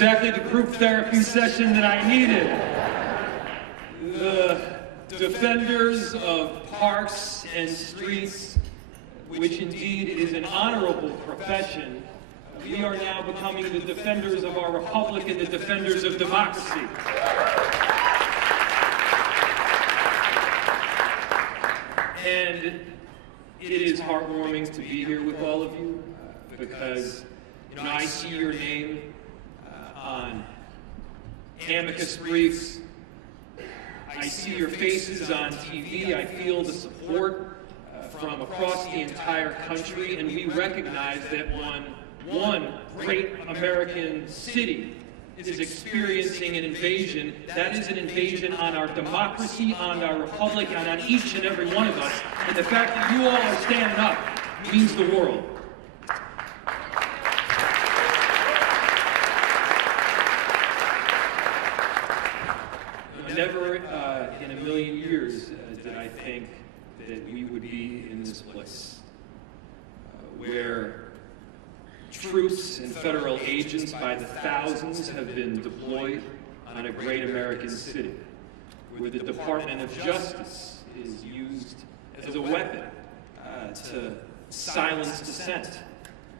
exactly the group therapy session that I needed. The defenders of parks and streets, which indeed is an honorable profession, we are now becoming the defenders of our republic and the defenders of democracy. And it is heartwarming to be here with all of you because, I see your name on amicus briefs. I see your faces on TV. I feel the support from across the entire country, and we recognize that one great American city is experiencing an invasion. That is an invasion on our democracy, on our republic, and on each and every one of us. And the fact that you all are standing up means the world. Never in a million years did I think that we would be in this place where troops and federal agents by the thousands have been deployed on a great American city, where the Department of Justice is used as a weapon to silence dissent,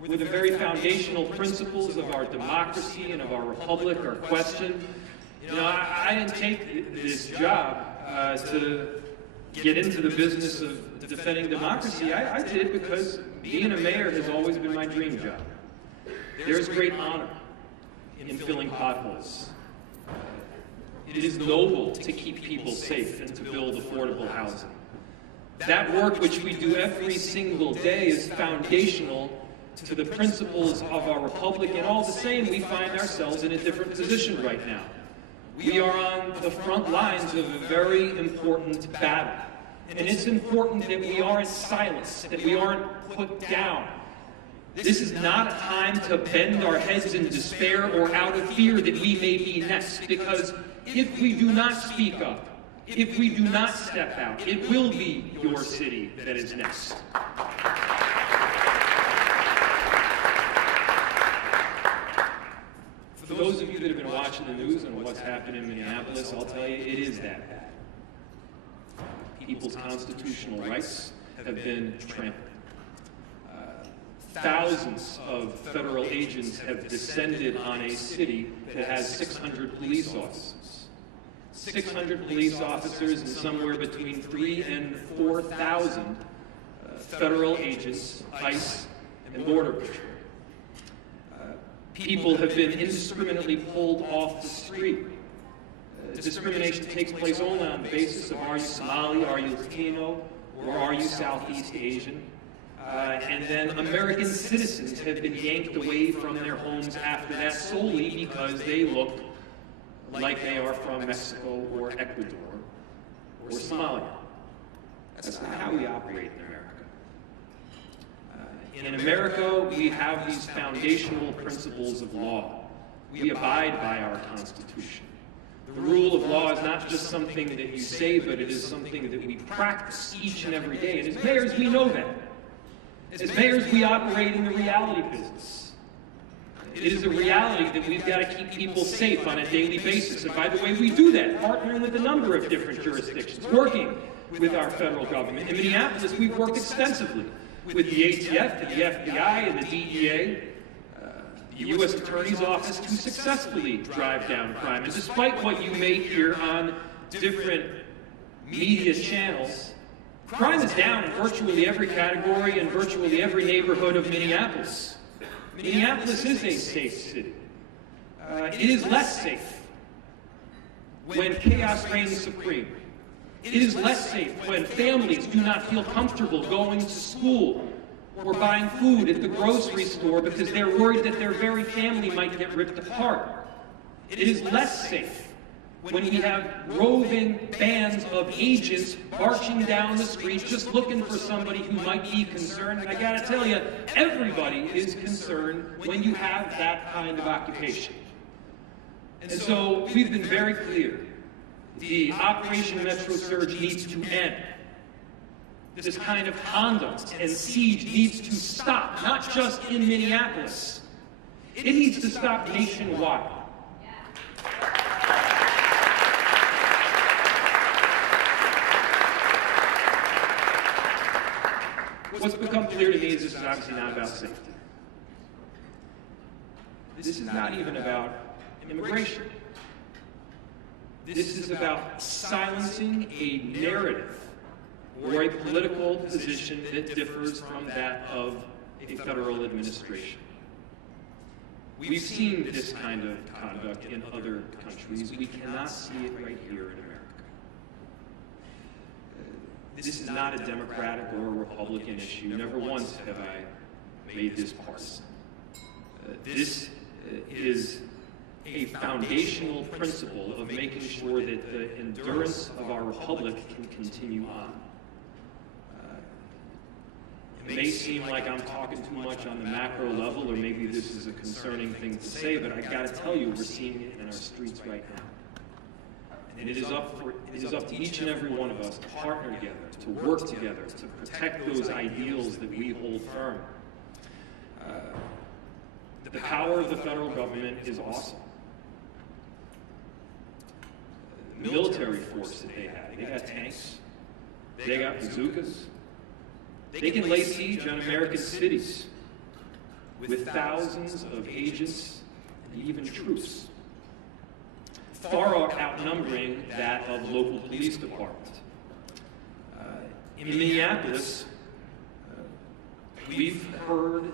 where the very foundational principles of our democracy and of our republic are questioned. I didn't take this job to get into the business of defending democracy. I did it because being a mayor has always been my dream job. There's great honor in filling potholes. It is noble to keep people safe and to build affordable housing. That work which we do every single day is foundational to the principles of our republic, and all the same, we find ourselves in a different position right now. We are on the front lines of a very important battle. And it's important that we aren't silenced, that we aren't put down. This is not a time to bend our heads in despair or out of fear that we may be next, because if we do not speak up, if we do not step out, it will be your city that is next. For those of you that have been watching the news and what's happened in Minneapolis, I'll tell you, it is that bad. People's constitutional rights have been trampled. Thousands of federal agents have descended on a city that has 600 police officers. 600 police officers and somewhere between 3,000 and 4,000 federal agents, ICE, and Border Patrol. People have been indiscriminately pulled off the street. Discrimination takes place only on the basis of are you Somali, are you Latino, or are you Southeast Asian? And then American citizens have been yanked away from their homes after that solely because they look like they are from Mexico or Ecuador or Somalia. That's not how we operate in America. In America, we have these foundational principles of law. We abide by our Constitution. The rule of law is not just something that you say, but it is something that we practice each and every day. And as mayors, we know that. As mayors, we operate in the reality business. It is a reality that we've got to keep people safe on a daily basis. And by the way, we do that, partnering with a number of different jurisdictions, working with our federal government. In Minneapolis, we've worked extensively with the ATF, the FBI, and the DEA, the U.S. Attorney's Office to successfully drive down crime. And despite what you may hear on different media channels, crime is down in virtually every category and virtually every neighborhood of Minneapolis. Minneapolis is a safe city. It is less safe when chaos reigns supreme. It is less safe when families do not feel comfortable going to school or buying food at the grocery store because they're worried that their very family might get ripped apart. It is less safe when we have roving bands of agents marching down the street just looking for somebody who might be concerned. And I gotta tell you, everybody is concerned when you have that kind of occupation. And so we've been very clear. The Operation Metro Surge needs to end. This kind of conduct and siege needs to stop, not just in Minneapolis. It needs to stop nationwide. what's become clear to me is this is obviously not about safety. This is not even about immigration. This is about silencing a narrative or a political position that differs from that of a federal administration. We've seen this kind of conduct in other countries. We cannot see it right here in America. This is not a Democratic or a Republican issue. Never once have I made this partisan. This is a foundational principle of making sure that the endurance of our republic can continue on. It may seem like I'm talking too much on the macro level, or maybe this is a concerning thing to say, but I got to tell you, we're seeing it in our streets right now. And it is up to each and every one of us to partner together, to work together, to protect those ideals that we hold firm. The power of the federal government is awesome. The military force that they got tanks, they got bazookas. They can lay siege on American cities with thousands of agents and even troops, far outnumbering that of local police departments. In Minneapolis, we've heard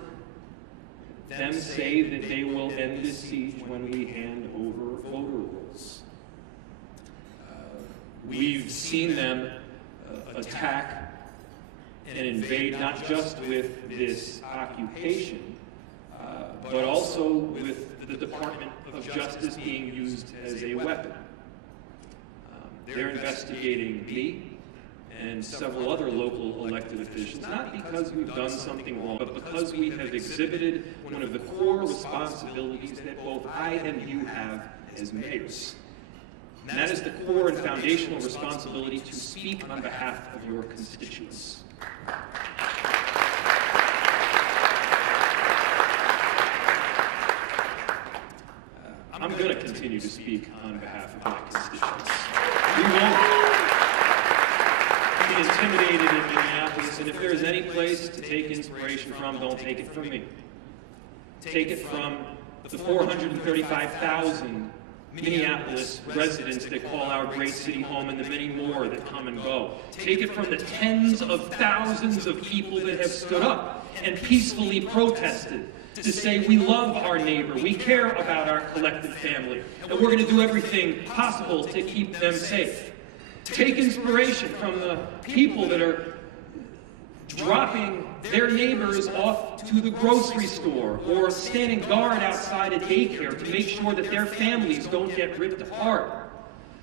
them say that they will end this siege when we hand over voter rolls. We've seen them attack and invade not just with this occupation, but also with the Department of Justice being used as a weapon. They're investigating me and several other local elected officials, not because we've done something wrong, but because we have exhibited one of the core responsibilities that both I and you have as mayors. And that is the core and foundational responsibility to speak on behalf of your constituents. I'm going to continue to speak on behalf of my constituents. We won't be intimidated in Minneapolis, and if there is any place to take inspiration from, don't take it from me. Take it from the 435,000 Minneapolis residents that call our great city home and the many more that come and go. Take it from the tens of thousands of people that have stood up and peacefully protested to say we love our neighbor, we care about our collective family, and we're going to do everything possible to keep them safe. Take inspiration from the people that are dropping their neighbors off to the grocery store or standing guard outside a daycare to make sure that their families don't get ripped apart.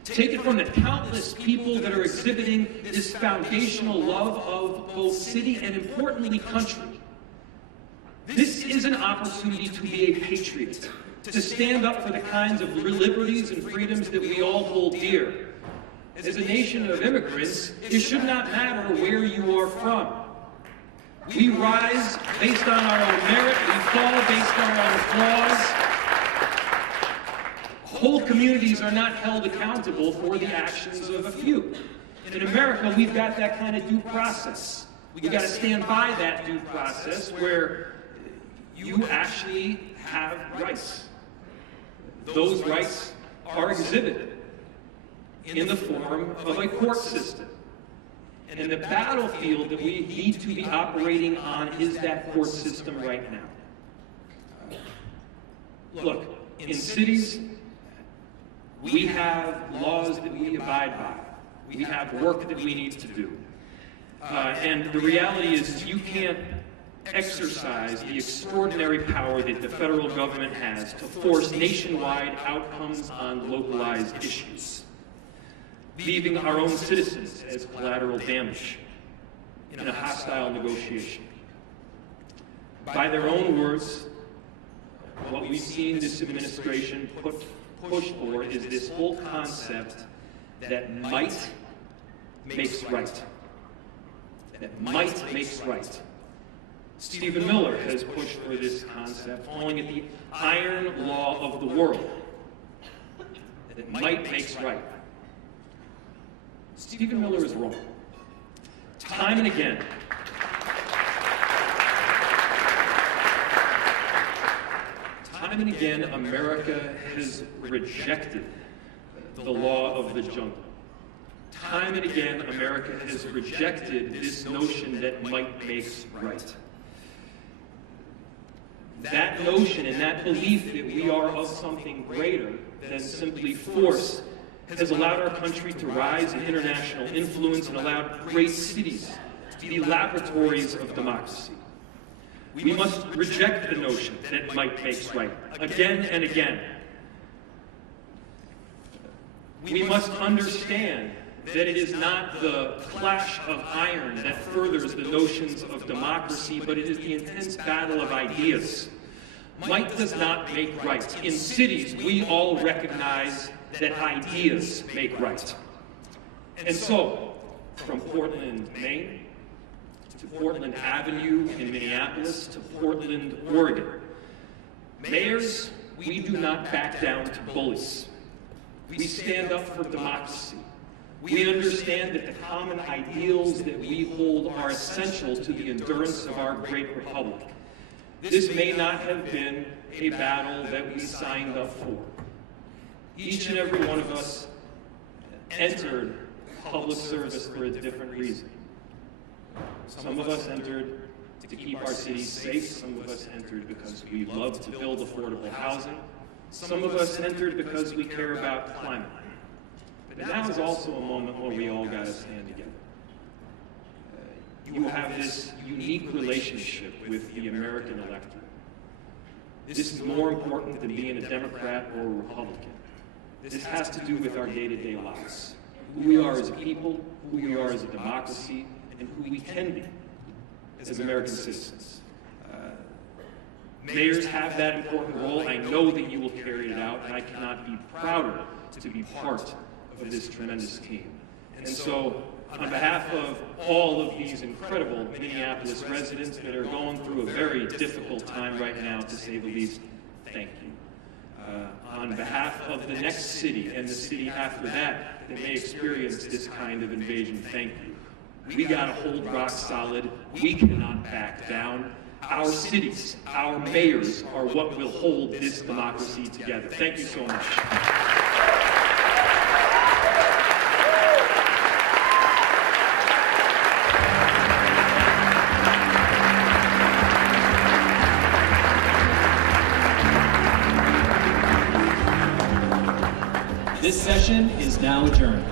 Take it from the countless people that are exhibiting this foundational love of both city and, importantly, country. This is an opportunity to be a patriot, to stand up for the kinds of liberties and freedoms that we all hold dear. As a nation of immigrants, it should not matter where you are from. We rise based on our own merit, we fall based on our own flaws. Whole communities are not held accountable for the actions of a few. In America, we've got that kind of due process. We've got to stand by that due process where you actually have rights. Those rights are exhibited in the form of a court system. And the battlefield that we need to be operating on is that court system right now. Look, in cities, we have laws that we abide by. We have work that we need to do. And the reality is you can't exercise the extraordinary power that the federal government has to force nationwide outcomes on localized issues, leaving our own citizens as collateral damage in a hostile negotiation. By their own words, what we've seen this administration push for is this whole concept that might makes right. That might makes right. Stephen Miller has pushed for this concept, calling it the iron law of the world. That might makes right. Stephen Miller is wrong. Time and again, Time and again, America has rejected the law of the jungle. Time and again, America has rejected this notion that might makes right. That notion and that belief that we are of something greater than simply force has allowed our country to rise in international influence and allowed great cities to be laboratories of democracy. We must reject the notion that might makes right again and again. We must understand that it is not the clash of iron that furthers the notions of democracy, but it is the intense battle of ideas. Might does not make right. In cities, we all recognize that ideas make right. And so, from Portland, Maine, to Portland Avenue in Minneapolis, to Portland, Oregon, mayors, we do not back down to bullies. We stand up for democracy. We understand that the common ideals that we hold are essential to the endurance of our great republic. This may not have been a battle that we signed up for. Each and every one of us entered public service for a different reason. Some of us entered to keep our cities safe. Some of us entered because we love to build affordable housing. Some of us entered because we care about climate. But now is also a moment where we all got to stand together. You have this unique relationship with the American electorate. This is more important than being a Democrat or a Republican. This has to do with our day-to-day lives. Who we are as a people, who we are as a democracy, and who we can be as American citizens. Mayors have that important role. I know that you will carry it out, and I cannot be prouder to be part of this tremendous team. And so, on behalf of all of these incredible Minneapolis residents that are going through a very difficult time right now, to say the least, thank you. On behalf of the next city and the city after that that may experience this kind of invasion, thank you. We got to hold rock solid. We cannot back down. Our cities, our mayors are what will hold this democracy together. Thank you so much. This session is now adjourned.